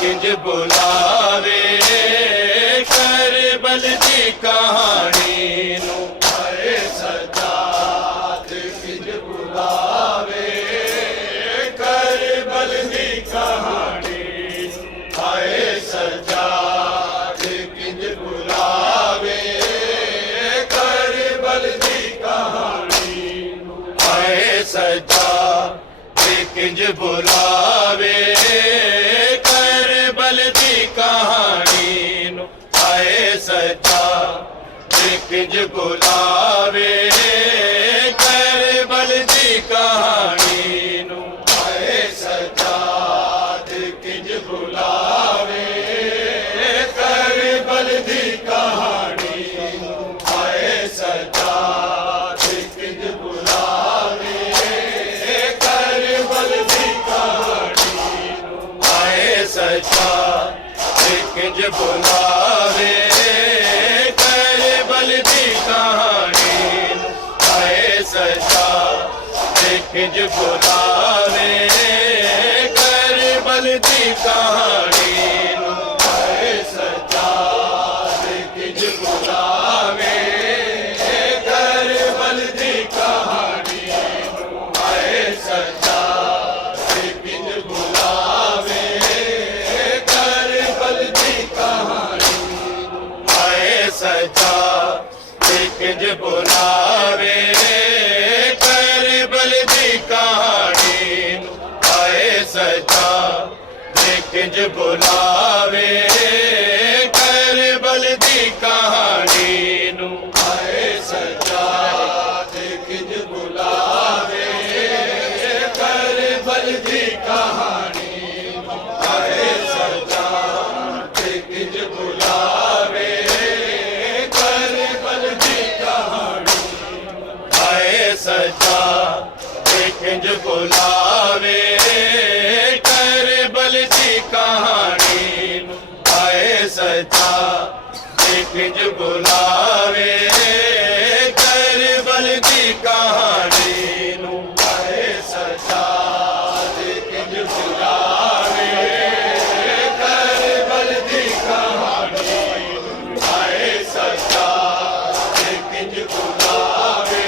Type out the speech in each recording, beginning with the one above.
किंज बुलावे करबल दी कहानी नू आए सजाद किंज बुलावे करबल दी कहानी आए सजाद किंज बुलावे करबल दी कहानी आए सजाद किंज बुलावे करबल दी कहानी नू आए सजा किंज बुलावे करबल दी कहानी नू आए सजा किंज बुलावे करबल दी कहानी नू आए सजा किंज बुलावे सजा किंज बुलावे करबल दी कहानी आए सजा किंज बुलावे करबल दी कहानी आए सजा किंज बुलावे करबल दी कहानी आए सजा किंज बुलावे सजा किंज बुलावे करबल दी कहानी आए सजा किंज बुलावे करबल दी कहानी आए सजा किंज बुलावे करबल दी कहानी आए सजा किंज बुलावे सजा किंज बुलावे करबल दी कहानी आए सजा किंज बुलावे करबल दी कहानी आए सजा किंज बुलावे करबल दी कहानी आए सजा किंज बुलावे सजा किंज बुलावे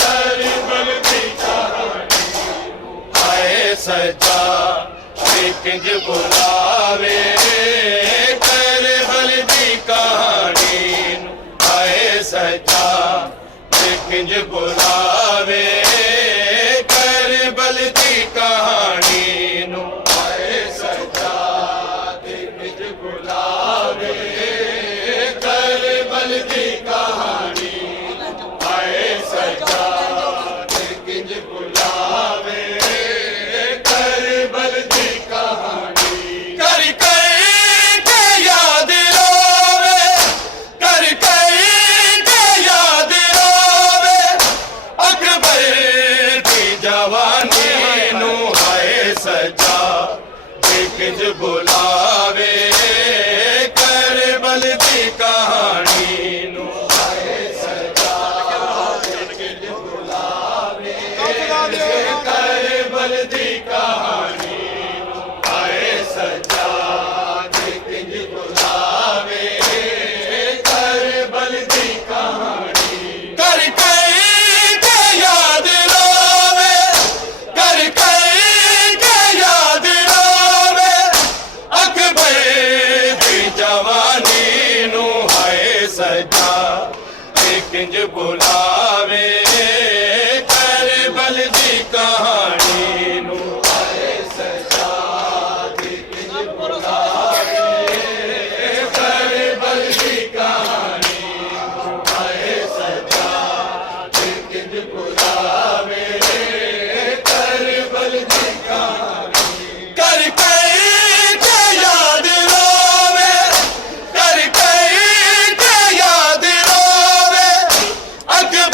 करबल दी कहानी आए सजा किंज बुलावे करबल दी कहानी आए सजा किंज बुलावे करबल दी कहानी आए सजा किंज बुलावे किंज बुलावे करबल दी कहानी आए सजा किंज बुलावे करबल दी कहानी आए सजा किंज बुलावे करबल दी कहानी कर के याद रोवे कर के याद रोवे अकबर दी जवानी नू आए सजा किंज बुलावे करबल दी कहानी आए सजा किंज बुलावे करबल दी कहानी आए सजा किंज बुलावे करबल दी कहानी कर के याद रोवे कर के याद रोवे अकबर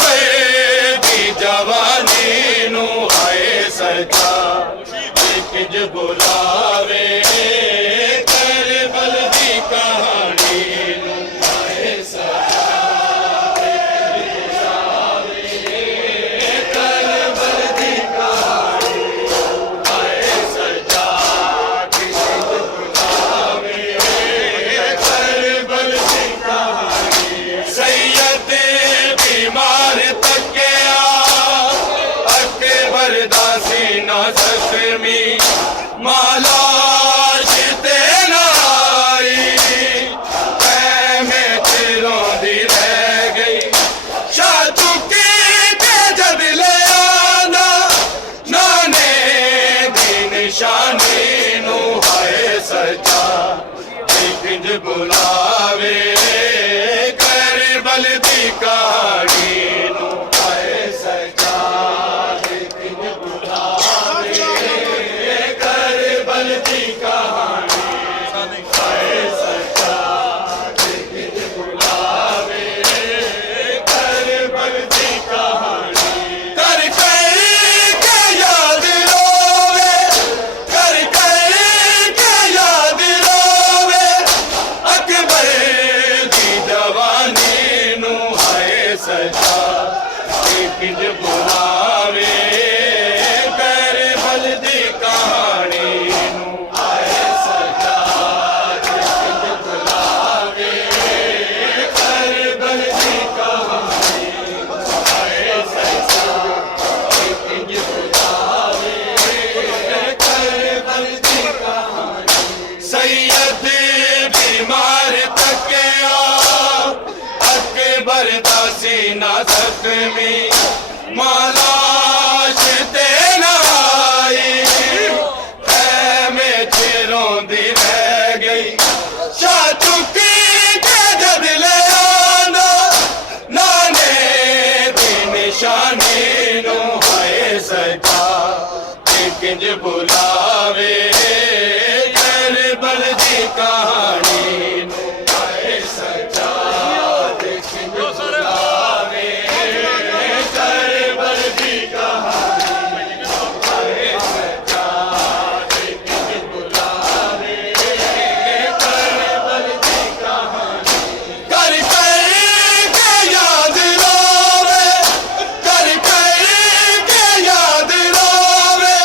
किंज बुलावे कर बल दी कहानी नू आए सजा किंज बुलावे कर बल दी कहानी आए सजा किंज बुलावे कर बल दी कहानी कर के याद रोवे कर के याद रोवे अकबर दी जवानी नू हाय सजा किंज बुलावे कर बल दी कहानी नू आए सजा किंज बुलावे कर बल दी कहानी आए सजा किंज बुलावे कर बल दी कहानी सैयद बीमार तकिया अकबर दा सीना जख्मी मालाश ते न आई में चिरोंदी रह गई शाह चुकी के जद ले आना नाने दी निशानी नू हाय सजा किंज बुलावे कर बल दी कहानी नू हाय सजा किंज बुलावे कर बल दी कहानी हाय सजा किंज बुलावे कर बल दी कहानी कर के याद रोवे कर के याद रोवे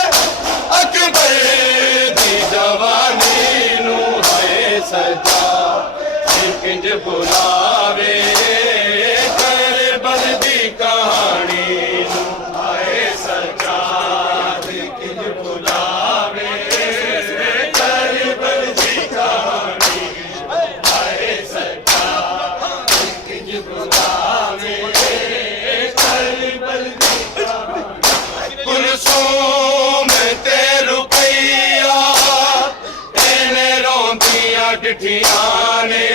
अकबर दी जवानी नू हाय सजा किंज बुलावे कर बल दी कहानी नू हाय सजा किंज बुलावे कर बल दी कहानी हाय सजा किंज बुलावे कर बल दी कहानी कुलसूम ते रुपैया एने रोंदियां डिठियां ने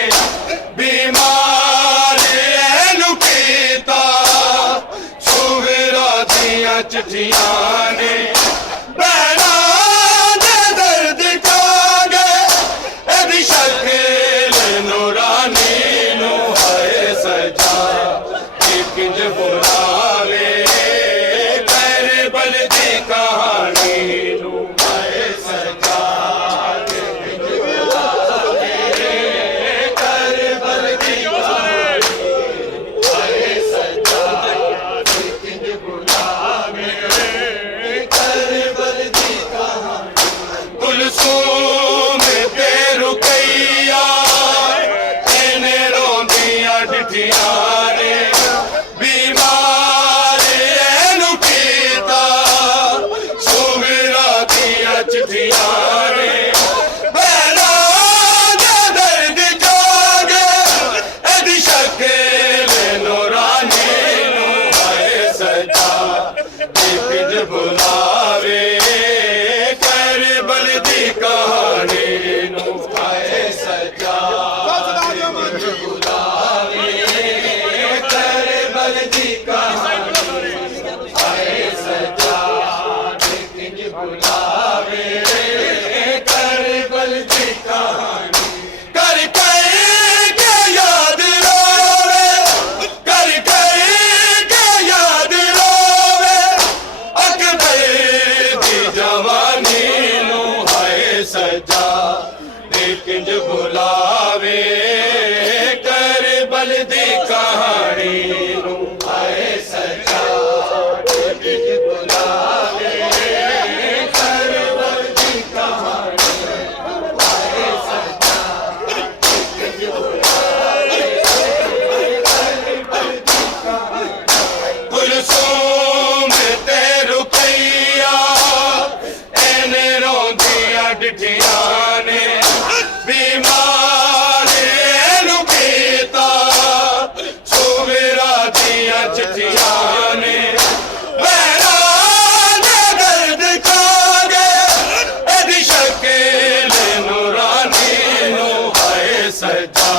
बीमार एनु कीता सुगरा दियां चिट्ठियां ने भैना दे दर्द कागे एदी शकील नूरानी नू हाय सजा किंज बुलावे कर बल दी कहानी नू हाय सजा किंज बुलावे कर बल दी कहानी हाय सजा किंज बुलावे कर बल दी कहानी कुलसूम ते रुकैया एने रोंदियां डिठियां ने बीमार एनु कीता सुगरा दियां चिट्ठियां ने भैना दे दर्द जागे एदी शकील नूरानी नू हाय सजा किंज बुलावे कर बल दी कहानी नू हाय सजा किंज बुलावे कर बल दी कहानी हाय सजा किंज बुलावे कर बल दी कहानी कर के याद रोवे कर के याद रोवे अकबर दी जवानी नू हाय सजा किंज बुलावे कर बल दी कहानी नू हाय सजा किंज बुलावे कर बल दी कहानी हाय सजा किंज बुलावे कर बल दी कहानी कुलसूम ते रुपैया एने रोंदियां डिठियां ने बीमार सजा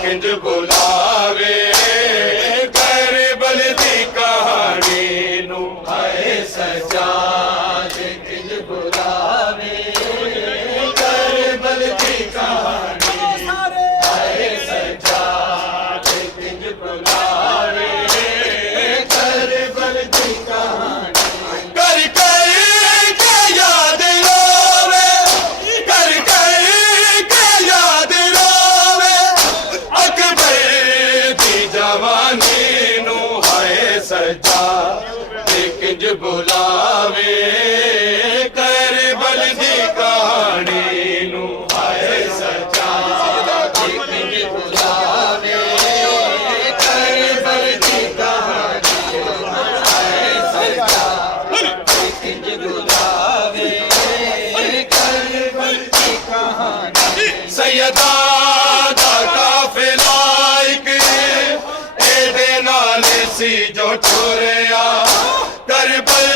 किंज बुलावे करबल दी कहानी नू हाय सजा किंज बुलावे करबल दी कहानी हाय सजा किंज बुलावे करबल दी कहानी कर कर के याद रोवे कर कर के याद रोवे अकबर दी जवानी नू हाय सजा किंज बुलावे करबल दी कहानी नू हाय सजा किंज बुलावे करबल दी कहानी हाय सजा किंज बुलावे करबल दी कहानी सैयदा दा काफिला इक एदे नाल सी जो टुरिया करबल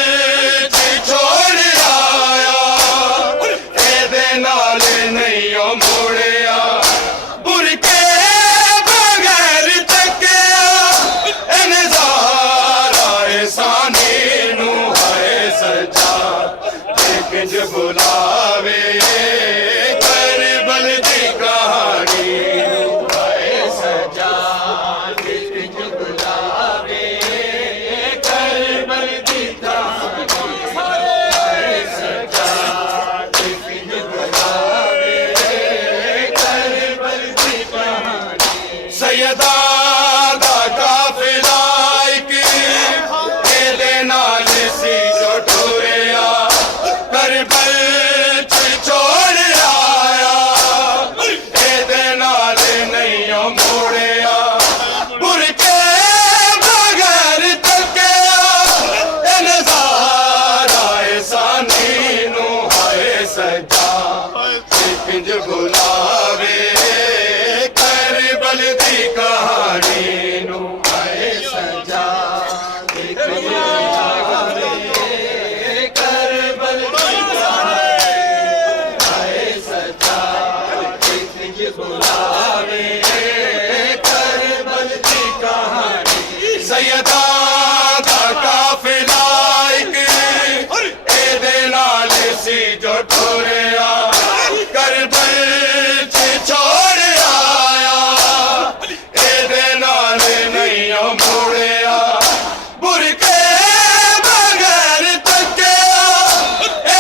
च छोड़ आया एदे नाल नहीं ओ मुड़िया बुरके बगैर तकिया नज़ारा एहसानी नू हाय सजा किंज बुलावे करबल दी कहानी नू हाय सजा किंज बुलावे करबल दी कहानी हाय सजा किंज बुलावे करबल दी कहानी सैयदा दा काफिला इक एदे नाल सी जो टुरिया करबल च छोड़ आया एदे नाल नहीं ओ मुड़िया बुरके बगैर तकिया नज़ारा एहसानी नू हाय सजा किंज बुलावे करबल दी कहानी नू हाय सजा किंज बुलावे करबल दी कहानी हाय सजा किंज बुलावे करबल दी कहानी सैयदा दा काफिला इक एदे नाल सी जो टुरिया करबल च छोड़ आया एदे नाल नहीं ओ मुड़िया बुरके बगैर तकिया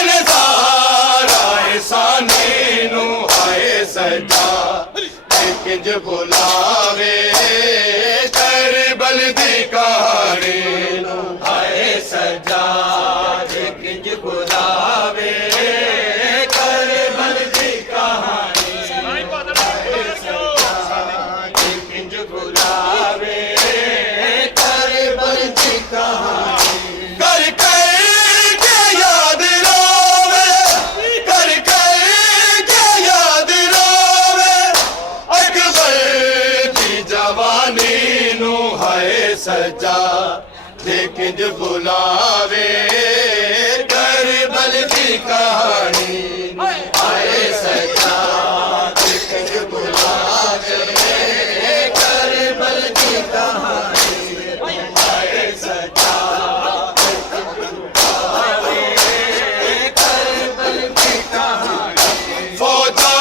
नज़ारा एहसानी नू हाय सजा किंज बुलावे करबल दी कहानी नू हाय सजा किंज बुलावे करबल दी कहानी किंज बुलावे करबल दी कहानी कर कर के याद रोवे कर कर के याद रोवे अकबर दी जवानी नू हाय सजा किंज बुलावे करबल दी कहानी हाय सजा किंज बुलावे करबल दी कहानी हाय सजा करबल दी कहानी फौजा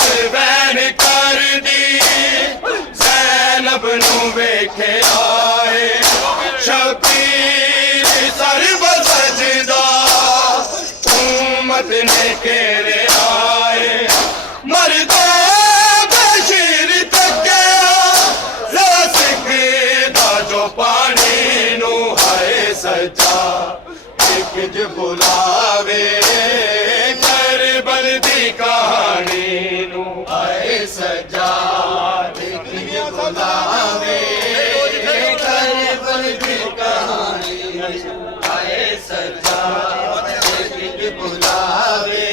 च बैन कर दी ज़ैनब नू वेखे आए शबीर सर्व सजदा उम्मत ने केरे आए मरदा बशीर तकिया रासिक दा जो पानी नू हाय सजा किंज बुलावे करबल दी कहानी नू हाय सजा किंज बुलावे करबल दी कहानी हाय सजा किंज बुलावे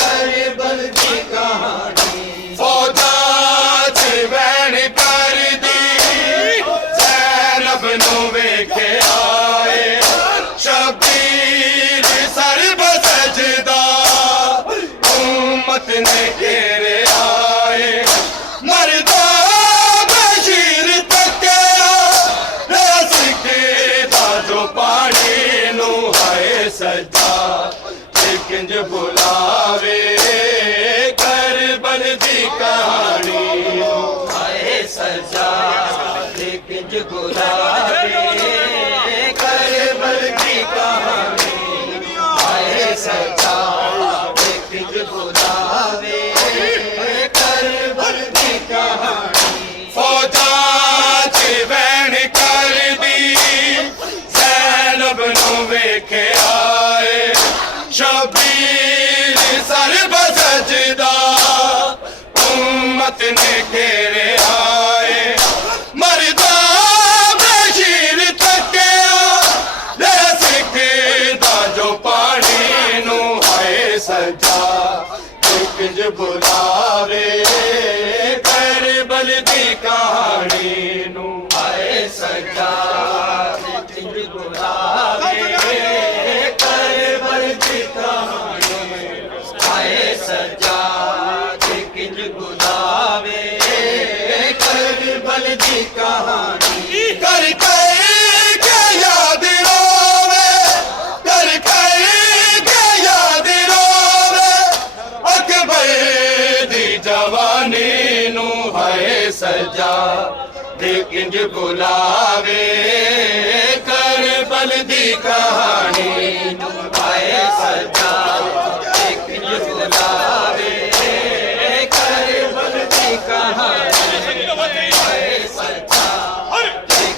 करबल दी कहानी फौजा च बैन कर दी ज़ैनब नू वेखे आए शबीर सर्व सजदा उम्मत ने घेरे आ आए मरदा बशीर तके सिखे दा जो पानी नू हाय सजा किंज बुलावे करबल दी कहानी हाय सजा किंज बुलावे करबल दी कहानी हाय सजा किंज बुलावे करबल दी कहानी फौजा च बैन कर दी ज़ैनब नू वेखे आए शबीर सरब सजदा उम्मत ने घेरे आए मरदा बशीर तके सिखदा जो पानी नू हाय सजा किंज बुलावे करबल दी कहानी नू हाय सजा किंज बुलावे करबल दी कहानी हाय सजा किंज बुलावे करबल दी कहानी कर के याद रोवे कर के याद रोवे अकबर दी जवानी नू हाय सजा किंज बुलावे करबल दी कहानी नू हाय सजा किंज बुलावे करबल दी कहानी हाय सजा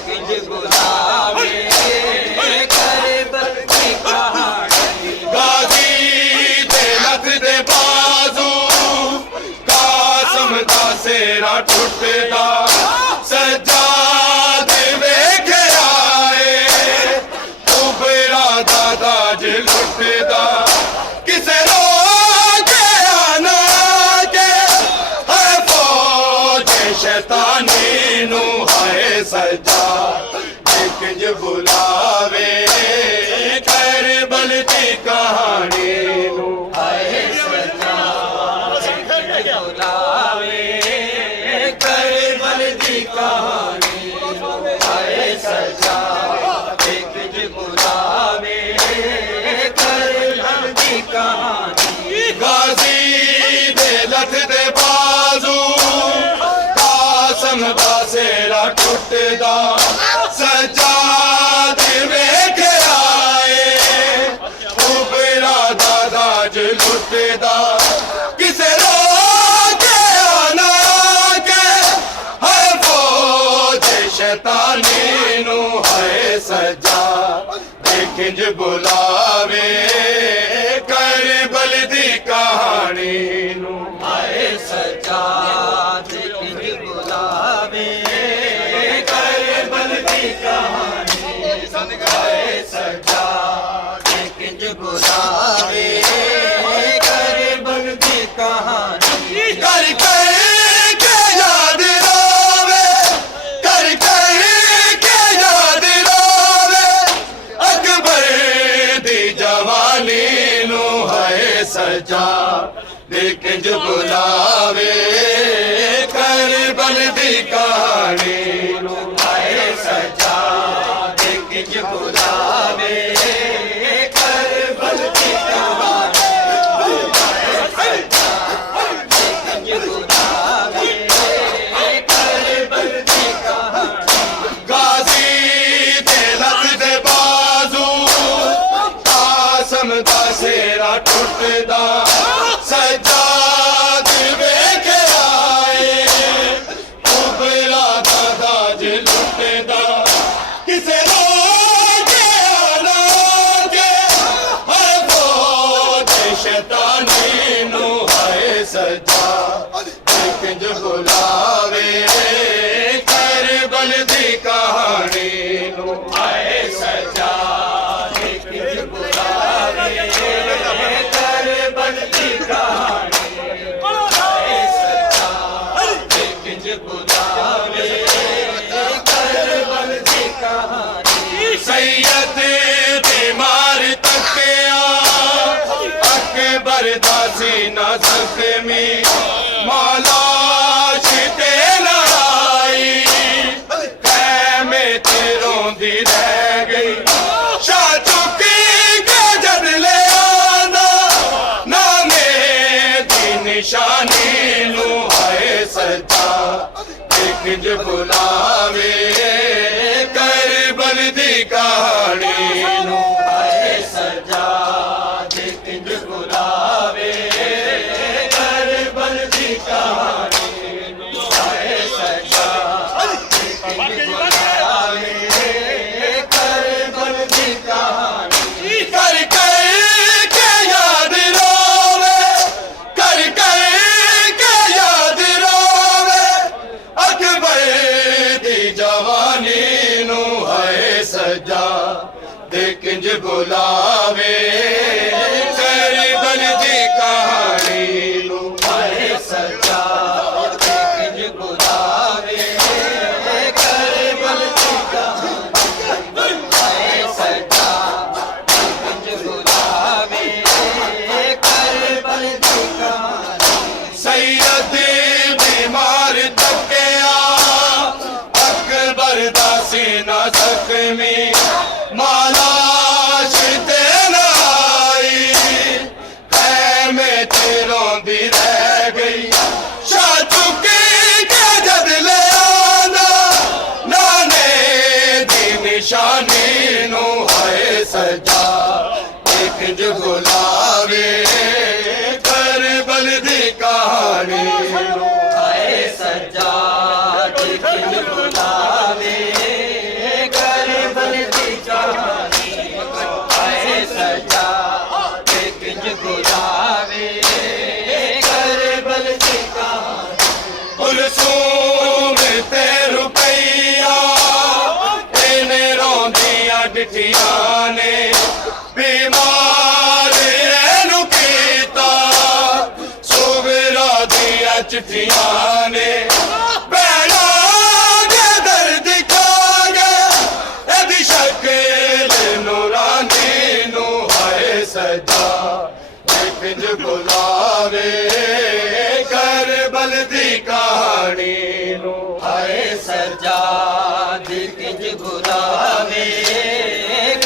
किंज बुलावे करबल दी कहानी गाजी दे लख दे बाजू कासम दा सेरा टुटदा सज्जाद वेखे आए उबरा दा दाज लुटदा किसे रोके आना के है फौज शैतानी नू हाय सजा किंज बुलावे करबल दी कहानी नू हाय सजा किंज बुलावे करबल दी कहानी हाय सजा किंज बुलावे करबल दी कहानी गाजी दे लख दे बाजू कासम दा सेरा टुटदा सज्जाद वेखे आए उबरा दा दाज लुटदा किसे रोके आना के है फौज शैतानी नू हाय सजा किंज बुलावे करबल दी कहानी नू हाय सजा किंज बुलावे करबल दी कहानी हाय सजा किंज बुलावे करबल दी कहानी कर के याद रोवे कर के याद रोवे अकबर दी जवानी नू हाय सजा किंज बुलावे करबल दी कहानी नू हाय सजा किंज बुलावे करबल दी कहानी किंज बुलावे करबल दी कहानी गाजी दे लख दे बाजू कासम दा सेरा टुटदा सज्जाद वेखे आए उबरा दा दाज लुटदा किसे रोके आना के है फौज शैतानी नू हाय सजा किंज बुलावे करबल दी कहानी नू हाय सजा किंज बुलावे करबल दी कहानी हाय सजा किंज बुलावे करबल दी कहानी सैयद दे मार तकिया अकबर दा सीना जख्मी मौला जवानी नू हाय सजा किंज बुलावे करबल दी कहानी नू हाय सजा किंज बुलावे करबल दी कहानी नू हाय सजा किंज बुलावे करबल दी कहानी कर के याद रोवे कर के याद रोवे अकबर दी जवानी नू है सजा दे किंज बुलावे करबल दी कहानी नू है सजा दे किंज बुलावे करबल दी कहानी है सजा किंज बुलावे करबल दी कहानी सैयद बीमार तकिया अकबर दा सीना जख्मी मालाश ते न आई खैमे ते रोंदी रह गई शाह चुकी के जद ले आना नाने दी निशानी नू है सजा किंज बुलावे करबल दी कहानी नू है सजा किंज बुलावे करबल दी कहानी है सजा किंज बुलावे करबल दी कहानी कुलसूम ते रुपैया तेने रोंदियां डिठियां ने बीमार एनू कीता सुगरा दिया चिट्ठियां ने भैणा दे दर्द खागे एदी शक्ल नूरानी नू है सजा किंज बुलावे करबल दी कहानी नू है सजा किंज बुलावे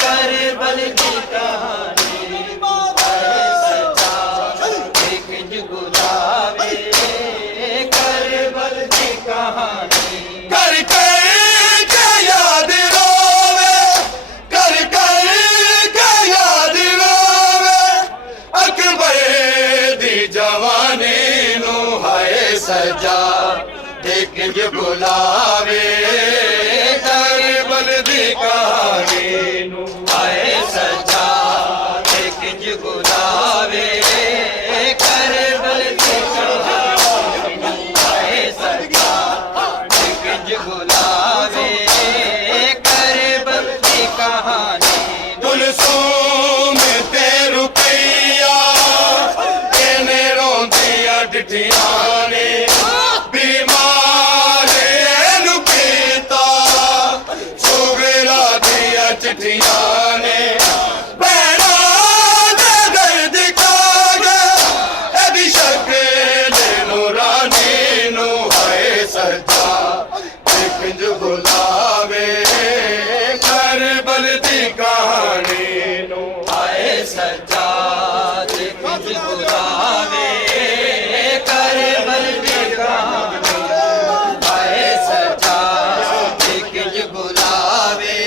करबल दी कहानी है सजा किंज बुलावे करबल दी कहानी कर के याद रोवे कर के याद रोवे अकबर दी जवानी नू है सजा किंज बुलावे करबल दी कहानी नू है सजा किंज बुलावे करबल दी कहानी नू है सजा किंज बुलावे करबल दी कहानी कुलसूम ते रुपैया तेने रोंदियां डिठियां ने बीमार एनू कीता सुगरा दिया चिट्ठियां ने भैणा दे दर्द खागे एदी शक्ल नूरानी नू है सजा किंज बुलावे करबल दी कहानी नू है सजा किंज बुलावे करबल दी कहानी है सजा किंज बुलावे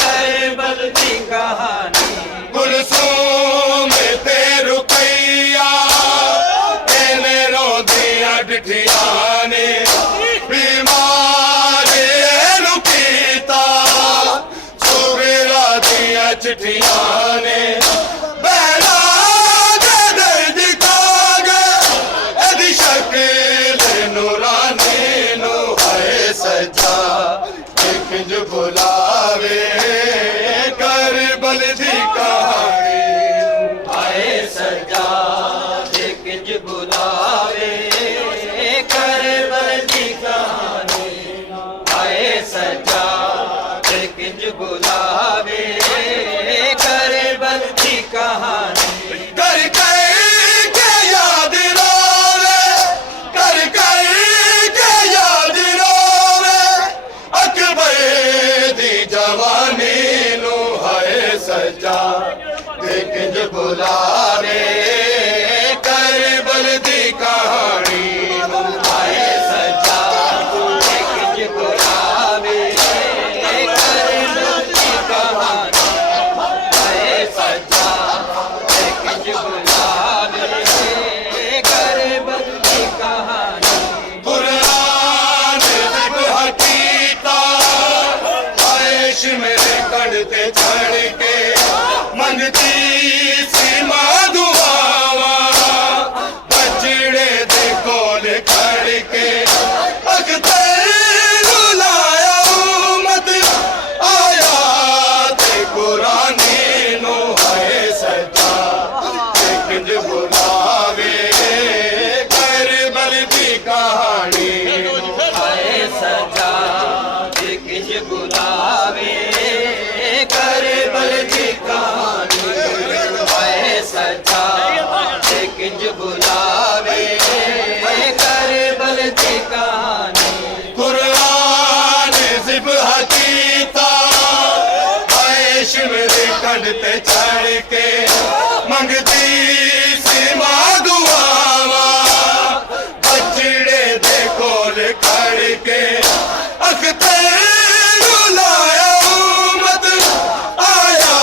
करबल दी कहानी कुलसूम ते रुपैया तेने रोंदियां डिठियां ने बीमार एनू कीता सुगरा दिया चिट्ठियां ने भैणा दे दर्द खागे एदी शक्ल नूरानी नू है सजा किंज बुलावे करबल दी कहानी है सजा किंज बुलावे करबल दी कहानी है सजा किंज बुलावे करबल दी कहानी कर के याद रोवे कर के याद रोवे अकबर दी जवानी नू है सजा किंज बुलावे करबल दी का दशमें दी कंड ते चढ़ के मंगदी सी मां दुआवा बछड़े दे कोल खड़ के अख्तर नू लाया उम्मत आया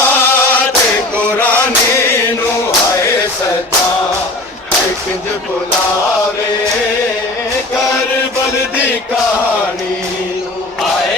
ते कुरानी नू हाय सजा किंज बुलावे करबल दी कहानी